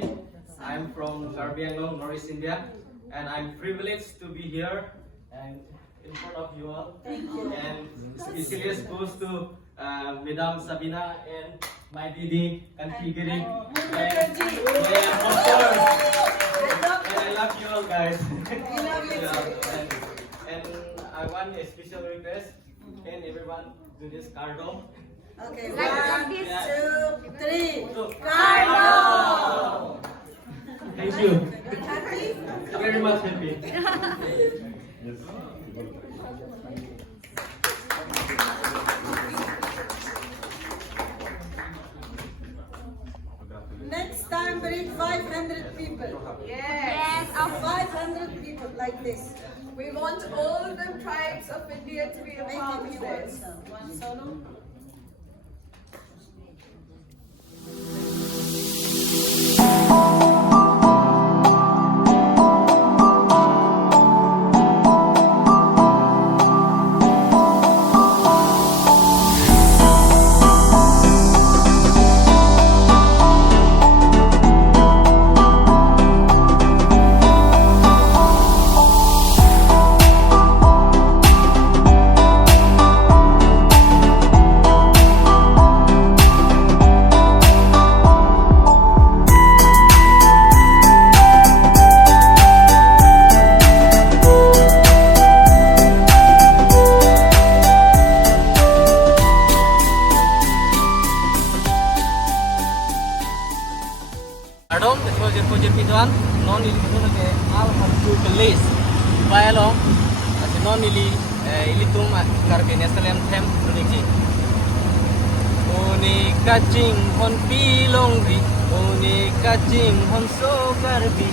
Singh. I'm from Karbi Anglong, Northeast India, and I'm privileged to be here and in front of you all. Thank you. And especially goes to Madam Sabina and my Didi Kantigiri. And of course, and I love you all guys. We love you too. And I want a special request. Can everyone do this cardom? Okay, Like 1, this. 2, 3. So, Cardo! thank you. Happy? Very much happy. Next time bring 500 people. Yes, of 500 people like this. We want all the tribes of India to be a Make part it of one this. song. One solo. Adom, the project Piduan, non ili al hamtu kelis. Bayalong, non ili ilitum karbe national anthem runiki. Oni kacing hon pilong ri, oni kacing hon so karbi.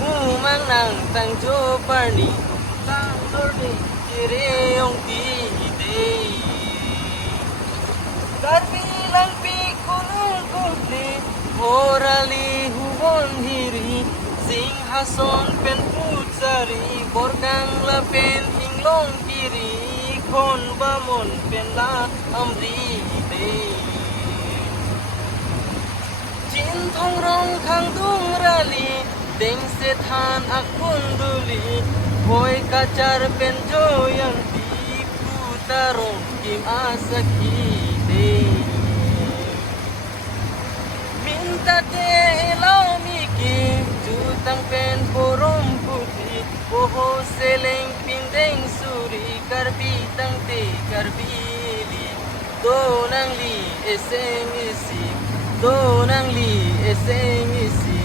Mumang nang tang jo parni, tang dordi kire ong ti ide. Karbi lang pi kulung kumple. Orali hubon hiri Singhason pen putsari Borgang la pen hinglong kiri Kon bamon pen la amri de Chin thong rong khang dung rali Deng se than akun duli Hoi kachar pen joyang di Putarong kim asaki de Tate elaw miki jutang pen porom puti boho seleng pindeng suri karbi tang te karbili donang li eseng isi donang li eseng isi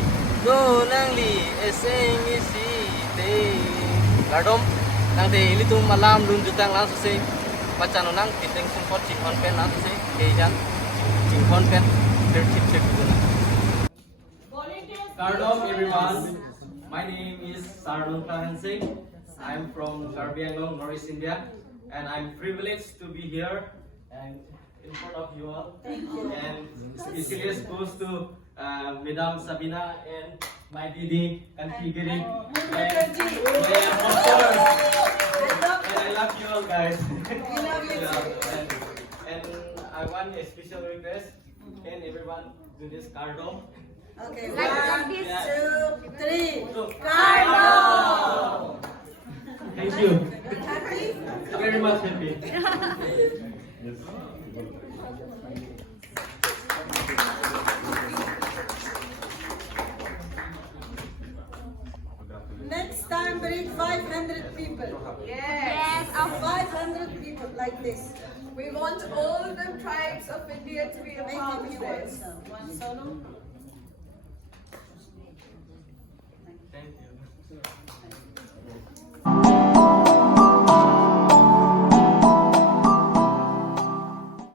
donang li eseng isi te ladom nang te litum malam lun jutang lang suse pacano nang pindeng sumpot chingkon pen lang suse kejan chingkon pen tertib cek Kardom everyone, my name is Sardon Kahan Singh. I'm from Karbi Anglong, Northeast India, and I'm privileged to be here and in front of you all. Thank you. And especially goes to Madam Sabina and my Didi Kantigiri. And of course, and I love you all guys. We love you too. And I want a special request. Can everyone do this cardom? Okay, Like 1, this. 2, 3. So, Cardo! thank you. Happy? Very much happy. Next time bring 500 people. Yes, of 500 people like this. We want all the tribes of India to be a Make part it of one this. song. One solo.